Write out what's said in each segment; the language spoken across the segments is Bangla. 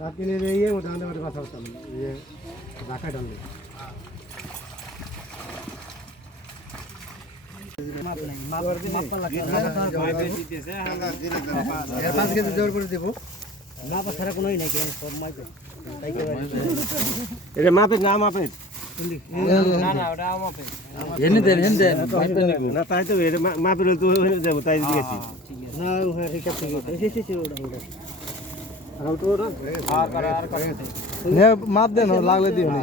রাতে নিয়ে গিয়ে মোটামুটি আমার কথা বলতাম যে ঢাকায় ডালবে মাপে না মাপে না তাই তো মাপের তো যাবো তাই দিয়েছি মাপ দেন লাগলে দিও না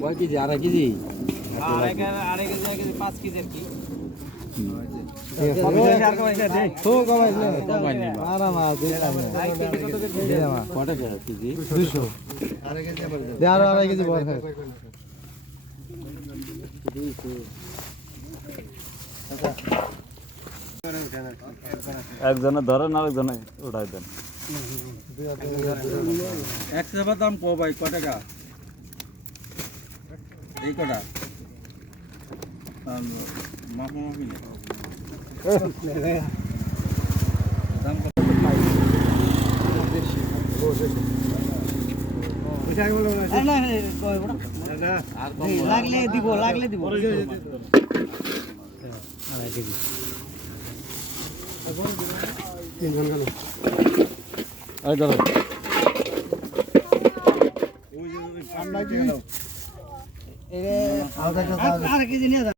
কয় কেজি আড়াই কেজি আড়াই কেজি 5 কেজি আর কি একজনে ধরেন আরেকজনে উঠাই দেন। এক সেবার দাম কো ভাই, ক টাকা এই কটা মাপি দাম লাগলে দিব তিনজন গেল আর কেজি নিয়ে